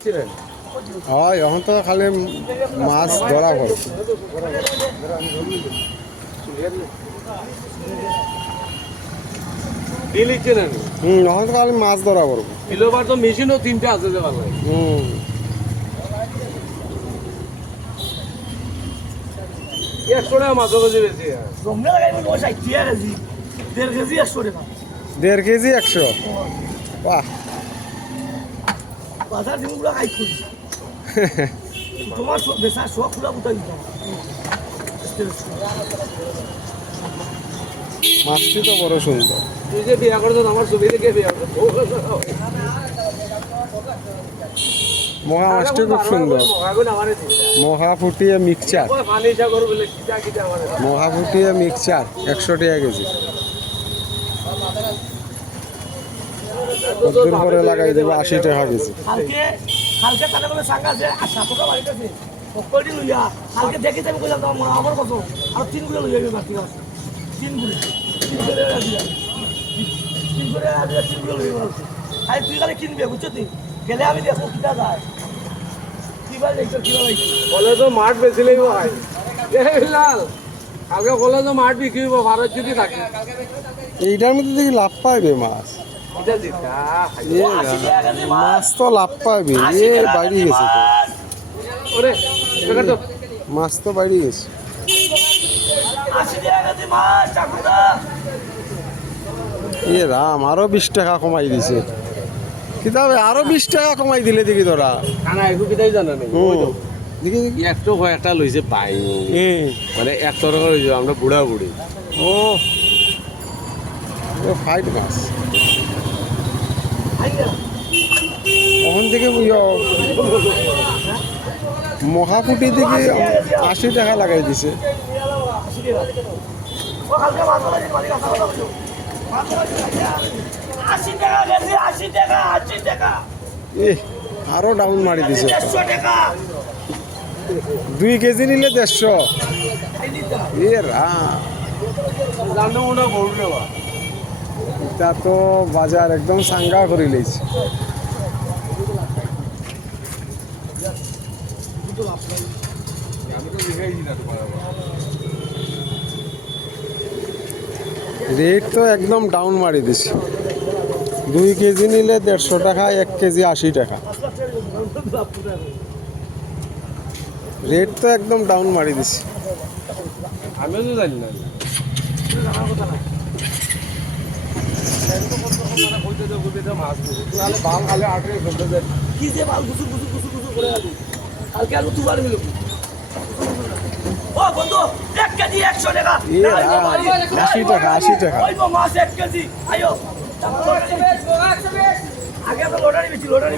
হয় এখন তো খালি মাছ ধরা হয়। এখন তো খালি মাছ ধরা করবো। কিলোবার তো মেশিনও 3টা আছে যে ভালো। একশো টাকা মাছ কেজি বেশি। 1.5 কেজি 100। বাহ বাজার দিনগুলো খাই করি তোমার বেচা শখ খোলা কোথায় দিতাম মাছটি তো বড় সুন্দর। তুই যে বিয়া করছো আমার ছবি দেখে বিয়া করছো। মহা মাছটি খুব সুন্দর। মহা ফুটিয়ে মিক্সচার। মহা ফুটিয়ে মিক্সচার 100 টাকা কেজি। কতদিন পরে লাগাই দেবো 80 টাকা কেজি। কালকে তাহলে বলে সাঙ্গা আছে আর 7 টাকা বাড়িতেছে সকলটি লইয়া কালকে দেখে যাবে কইলাম আমার কত আর 3 গুলো লইয়া যাবে বাকি আছে 3 গুলো 3 করে দিয়া 3 করে আর 3 গুলো লইয়া আছে আই তুই কালে কিনবে বুঝছ তুই গেলে আমি দেখো কিটা যায় কিবা দেখছ কিবা ভাই বলে তো মাঠ বেচিলেই হয় এই লাল কালকে বলে তো মাঠ বিক্রি হইব ভারত যদি থাকে এইটার মধ্যে দেখি লাভ পাইবে মাছ। এটা দিতা মাছ তো লাভ পাইবে। এ বাইরে গেছে তো। ওরে টাকা তো মাছ তো বাইরে গেছে। 80 টাকা কেজি মাছ চাকুদা এ রাম আরো 20 টাকা কমাই দিছে। কিতাবে আরো 20 টাকা কমাই দিলে দেখি তোরা। কানা একটু কিটাই জানা নেই দেখি দেখি। একটু কয়েকটা লইছে পাই মানে 1 টাকা লইছে আমরা বুড়া বুড়ি ও ফাইট মাছ। ওখান থেকে মহাকুটি থেকে 80 টাকা লাগাই দিছে। 80 টাকা ও কালকে মাছ বাড়ি মালিক আসা বলছো 80 টাকা কেজি 80 টাকা 80 টাকা এ আরো ডাউন মারি দিছে। 150 টাকা 2 কেজি নিলে 150। এ রাম জানো মনে বলবে বা এটা তো বাজার একদম সাঙ্গা করে লইছে। রেট তো একদম ডাউন মারি দিছে। 2 কেজি নিলে 150 টাকা, 1 কেজি 80 টাকা। রেট তো একদম ডাউন মারি দিছে। আমিও তো জানি না কি যে মাল গুছু গুছু গুছু গুছু করে আলু কালকে আলু দুবার মিলো ও বন্ধু 1 কেজি 100 টাকা এ 80 টাকা 80 টাকা। ওই মাছ 1 কেজি আইও আগে তো লোডারি বেশি লোডারি